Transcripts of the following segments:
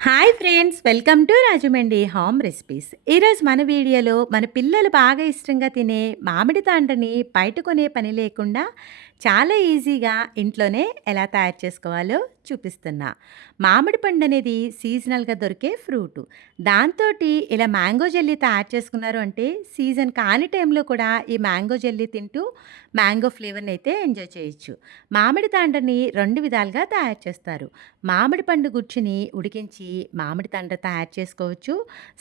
Hi friends, welcome to Rajahmundry home recipes. ఈరోజు మన వీడియోలో మన పిల్లలు బాగా ఇష్టంగా తినే మామిడి తాండ్రని బయట కొనే పని లేకుండా చాలా ఈజీగా ఇంట్లోనే ఎలా తయారు చేసుకోవాలో చూపిస్తున్నా. మామిడి పండు అనేది సీజనల్గా దొరికే ఫ్రూటు. దాంతో ఇలా మ్యాంగో జెల్లీ తయారు చేసుకున్నారు అంటే సీజన్ కాని టైంలో కూడా ఈ మ్యాంగో జెల్లీ తింటూ మ్యాంగో ఫ్లేవర్ని అయితే ఎంజాయ్ చేయొచ్చు. మామిడి తాండ్రని రెండు విధాలుగా తయారు చేస్తారు. మామిడి పండు గుజ్జుని ఉడికించి మామిడి తాండ్ర తయారు చేసుకోవచ్చు.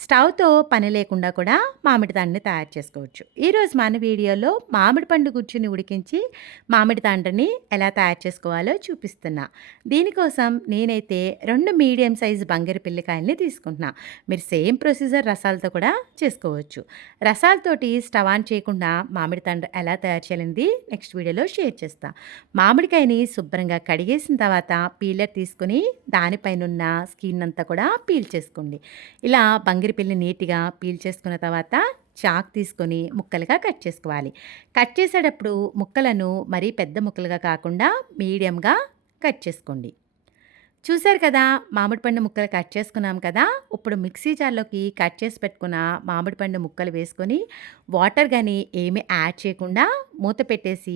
స్టవ్‌తో పని లేకుండా కూడా మామిడి తాండ్రని తయారు చేసుకోవచ్చు. ఈరోజు మన వీడియోలో మామిడి పండు గుజ్జుని ఉడికించి మామిడి తాండ్రని ఎలా తయారు చేసుకోవాలో చూపిస్తున్నా. దీనికోసం నేనైతే 2 మీడియం సైజు బంగిరిపిల్లికాయల్ని తీసుకుంటున్నా. మీరు సేమ్ ప్రొసీజర్ రసాలతో కూడా చేసుకోవచ్చు. రసాలతోటి స్టవ్ ఆన్ చేయకుండా మామిడి తాండ్ర ఎలా తయారు చేయాలనేది నెక్స్ట్ వీడియోలో షేర్ చేస్తా. మామిడికాయని శుభ్రంగా కడిగేసిన తర్వాత పీలర్ తీసుకొని దానిపైనున్న స్కిన్ అంతా కూడా పీల్ చేసుకోండి. ఇలా బంగిరిపిల్లి నీట్‌గా పీల్ చేసుకున్న తర్వాత చాక్ తీసుకొని ముక్కలుగా కట్ చేసుకోవాలి. కట్ చేసేటప్పుడు ముక్కలను మరీ పెద్ద ముక్కలుగా కాకుండా మీడియంగా కట్ చేసుకోండి. చూసారు కదా, మామిడి పండు ముక్కలు కట్ చేసుకున్నాం కదా. ఇప్పుడు మిక్సీ జార్లోకి కట్ చేసి పెట్టుకున్న మామిడి పండు ముక్కలు వేసుకొని వాటర్ కానీ ఏమీ యాడ్ చేయకుండా మూత పెట్టేసి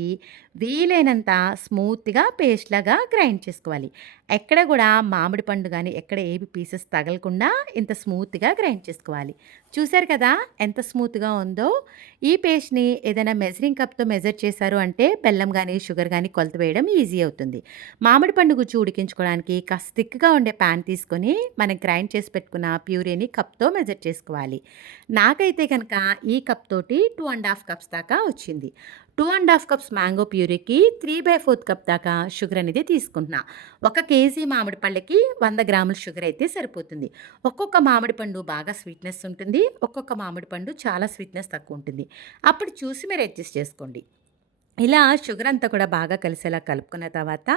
వీలైనంత స్మూత్గా పేస్ట్ లాగా గ్రైండ్ చేసుకోవాలి. ఎక్కడ కూడా మామిడి పండు కానీ ఎక్కడ ఏవి పీసెస్ తగలకుండా ఇంత స్మూత్గా గ్రైండ్ చేసుకోవాలి. చూసారు కదా ఎంత స్మూత్గా ఉందో. ఈ పేస్ట్ని ఏదైనా మెజరింగ్ కప్తో మెజర్ చేశారు అంటే బెల్లం కానీ షుగర్ కానీ కొలత వేయడం ఈజీ అవుతుంది. మామిడి పండు గుజ్జు ఉడికించుకోవడానికి కాస్త థిక్‌గా ఉండే ప్యాన్ తీసుకొని మనం గ్రైండ్ చేసి పెట్టుకున్న ప్యూరీని కప్తో మెజర్ చేసుకోవాలి. నాకైతే కనుక ఈ కప్ తోటి 2½ కప్స్ దాకా వచ్చింది. 2½ కప్స్ మ్యాంగో ప్యూరీకి 3/4 కప్ దాకా షుగర్ అనేది తీసుకుంటున్నా. 1 కేజీ మామిడి పళ్ళకి 100 గ్రాముల షుగర్ అయితే సరిపోతుంది. ఒక్కొక్క మామిడి పండు బాగా స్వీట్‌నెస్ ఉంటుంది. ఒక్కొక్క మామిడి పండు చాలా స్వీట్‌నెస్ తక్కువ ఉంటుంది. అప్పుడు చూసి మీరు అడ్జస్ట్ చేసుకోండి. ఇలా షుగర్ అంతా కూడా బాగా కలిసేలా కలుపుకున్న తర్వాత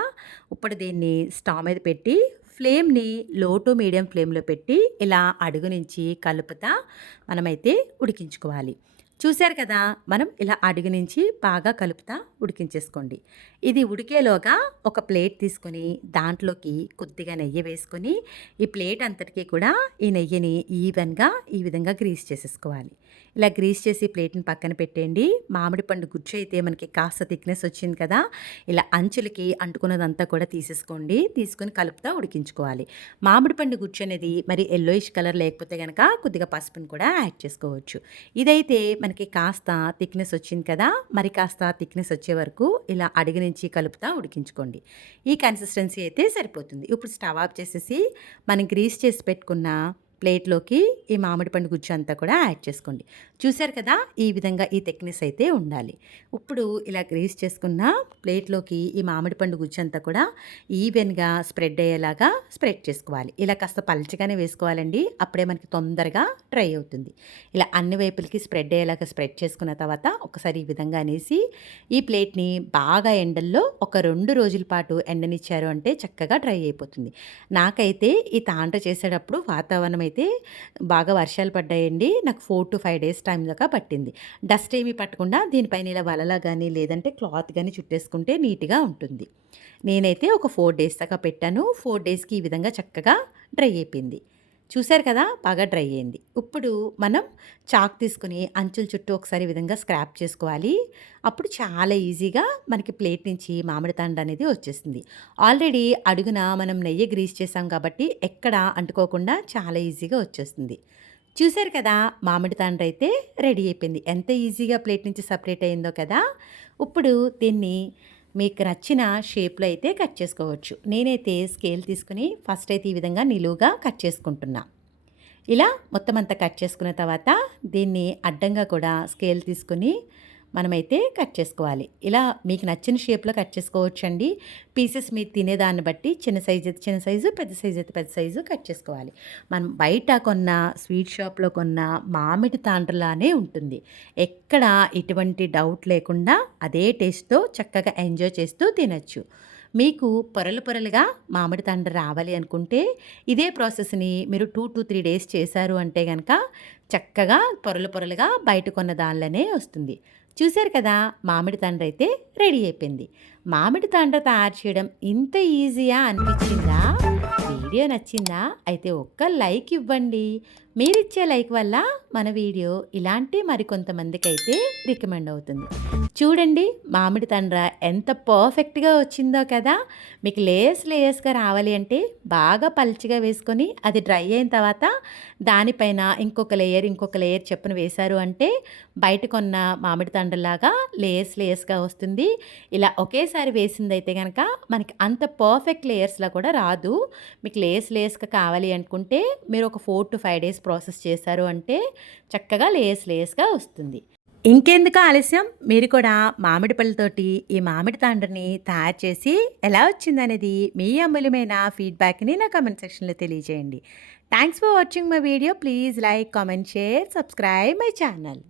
ఇప్పుడు దీన్ని స్టవ్ మీద పెట్టి ఫ్లేమ్‌ని లో టు మీడియం ఫ్లేమ్‌లో పెట్టి ఇలా అడుగు నుంచి కలుపుతా మనమైతే ఉడికించుకోవాలి. చూసారు కదా, మనం ఇలా అడుగు నుంచి బాగా కలుపుతా ఉడికించేసుకోండి. ఇది ఉడికేలోగా ఒక ప్లేట్ తీసుకొని దాంట్లోకి కొద్దిగా నెయ్యి వేసుకొని ఈ ప్లేట్ అంతటికీ కూడా ఈ నెయ్యిని ఈవెన్‌గా ఈ విధంగా గ్రీస్ చేసేసుకోవాలి. ఇలా గ్రీస్ చేసి ప్లేట్‌ని పక్కన పెట్టేయండి. మామిడి పండు గుజ్జు అయితే మనకి కాస్త థిక్‌నెస్ వచ్చింది కదా. ఇలా అంచులకి అంటుకున్నదంతా కూడా తీసేసుకోండి. తీసుకొని కలుపుతా ఉడికించుకోవాలి. మామిడి పండు గుజ్జు అనేది మరి యెల్లోయిష్ కలర్ లేకపోతే గనక కొద్దిగా పసుపుని కూడా యాడ్ చేసుకోవచ్చు. ఇదైతే మనకి కాస్త థిక్‌నెస్ వచ్చింది కదా. మరి కాస్త థిక్‌నెస్ వచ్చే వరకు ఇలా అడుగు నుంచి కలుపుతా ఉడికించుకోండి. ఈ కన్సిస్టెన్సీ అయితే సరిపోతుంది. ఇప్పుడు స్టవ్ ఆఫ్ చేసేసి మనం గ్రీస్ చేసి పెట్టుకున్న ప్లేట్లోకి ఈ మామిడి పండు గుజ్జు అంతా కూడా యాడ్ చేసుకోండి. చూసారు కదా, ఈ విధంగా ఈ థిక్‌నెస్ అయితే ఉండాలి. ఇప్పుడు ఇలా గ్రీస్ చేసుకున్న ప్లేట్లోకి ఈ మామిడి పండు గుజ్జు అంతా కూడా ఈవెన్‌గా స్ప్రెడ్ అయ్యేలాగా స్ప్రెడ్ చేసుకోవాలి. ఇలా కాస్త పల్చగానే వేసుకోవాలండి. అప్పుడే మనకి తొందరగా డ్రై అవుతుంది. ఇలా అన్ని వైపులకి స్ప్రెడ్ అయ్యేలాగా స్ప్రెడ్ చేసుకున్న తర్వాత ఒకసారి ఈ విధంగా అనేసి ఈ ప్లేట్‌ని బాగా ఎండల్లో ఒక 2 రోజుల పాటు ఎండనిచ్చారు అంటే చక్కగా డ్రై అయిపోతుంది. నాకైతే ఈ తాండ్ర చేసేటప్పుడు వాతావరణం అయితే బాగా వర్షాలు పడ్డాయండి. నాకు 4-5 డేస్ టైం దాకా పట్టింది. డస్ట్ ఏమీ పట్టకుండా దీనిపైన ఇలా వలలా కానీ లేదంటే క్లాత్ కానీ చుట్టేసుకుంటే నీట్‌గా ఉంటుంది. నేనైతే ఒక 4 డేస్ దాకా పెట్టాను. 4 డేస్‌కి ఈ విధంగా చక్కగా డ్రై అయిపోయింది. చూసారు కదా, బాగా డ్రై అయింది. ఇప్పుడు మనం చాక్ తీసుకొని అంచుల చుట్టూ ఒకసారి ఈ విధంగా స్క్రాప్ చేసుకోవాలి. అప్పుడు చాలా ఈజీగా మనకి ప్లేట్ నుంచి మామిడి తాండ్ర అనేది వచ్చేస్తుంది. ఆల్రెడీ అడుగున మనం నెయ్యి గ్రీస్ చేసాం కాబట్టి ఎక్కడ అంటుకోకుండా చాలా ఈజీగా వచ్చేస్తుంది. చూసారు కదా, మామిడి తాండ్ర అయితే రెడీ అయిపోయింది. ఎంత ఈజీగా ప్లేట్ నుంచి సపరేట్ అయిందో కదా. ఇప్పుడు దీన్ని మీకు నచ్చిన షేప్‌లో అయితే కట్ చేసుకోవచ్చు. నేనైతే స్కేల్ తీసుకొని ఫస్ట్ అయితే ఈ విధంగా నిలువుగా కట్ చేసుకుంటున్నా. ఇలా మొత్తం అంతా కట్ చేసుకున్న తర్వాత దీన్ని అడ్డంగా కూడా స్కేల్ తీసుకొని మనమైతే కట్ చేసుకోవాలి. ఇలా మీకు నచ్చిన షేప్‌లో కట్ చేసుకోవచ్చండి. పీసెస్ మీరు తినేదాన్ని బట్టి చిన్న సైజు అయితే చిన్న సైజు, పెద్ద సైజు అయితే పెద్ద సైజు కట్ చేసుకోవాలి. మనం బయట కొన్న స్వీట్ షాప్‌లో కొన్న మామిడి తాండ్రలానే ఉంటుంది. ఎక్కడ ఎటువంటి డౌట్ లేకుండా అదే టేస్ట్‌తో చక్కగా ఎంజాయ్ చేస్తూ తినొచ్చు. మీకు పొరలు పొరలుగా మామిడి తాండ్ర రావాలి అనుకుంటే ఇదే ప్రాసెస్‌ని మీరు 2-3 డేస్ చేశారు అంటే గనక చక్కగా పొరలు పొరలుగా బయట కొన్న దానిలోనే వస్తుంది. చూసారు కదా, మామిడి తాండ్ర అయితే రెడీ అయిపోయింది. మామిడి తాండ్ర తయారు చేయడం ఇంత ఈజీయా అనిపించిందా? వీడియో వీడియో నచ్చిందా? అయితే ఒక్క లైక్ ఇవ్వండి. మీరిచ్చే లైక్ వల్ల మన వీడియో ఇలాంటి మరికొంతమందికైతే రికమెండ్ అవుతుంది. చూడండి మామిడి తండ్ర ఎంత పర్ఫెక్ట్‌గా వచ్చిందో కదా! మీకు లేయర్స్‌గా రావాలి అంటే బాగా పల్చగా వేసుకొని అది డ్రై అయిన తర్వాత దానిపైన ఇంకొక లేయర్ చొప్పున వేశారు అంటే బయట కొన్న మామిడి తండ్రలాగా లేయర్స్‌గా వస్తుంది. ఇలా ఒకేసారి వేసిందైతే గనక మనకి అంత పర్ఫెక్ట్ లేయర్స్‌లా కూడా రాదు. మీకు లేయర్స్‌గా కావాలి అనుకుంటే మీరు ఒక 4-5 డేస్ ప్రాసెస్ చేశారు అంటే చక్కగా లేయర్స్‌గా వస్తుంది. ఇంకెందుకు ఆలస్యం? మీరు కూడా మామిడి పళ్ళతోటి ఈ మామిడి తాండ్రని తయారు చేసి ఎలా వచ్చిందనేది మీ అమూల్యమైన ఫీడ్‌బ్యాక్‌ని నా కామెంట్ సెక్షన్‌లో తెలియజేయండి. Thanks for watching my video. Please like, comment, share, subscribe my channel.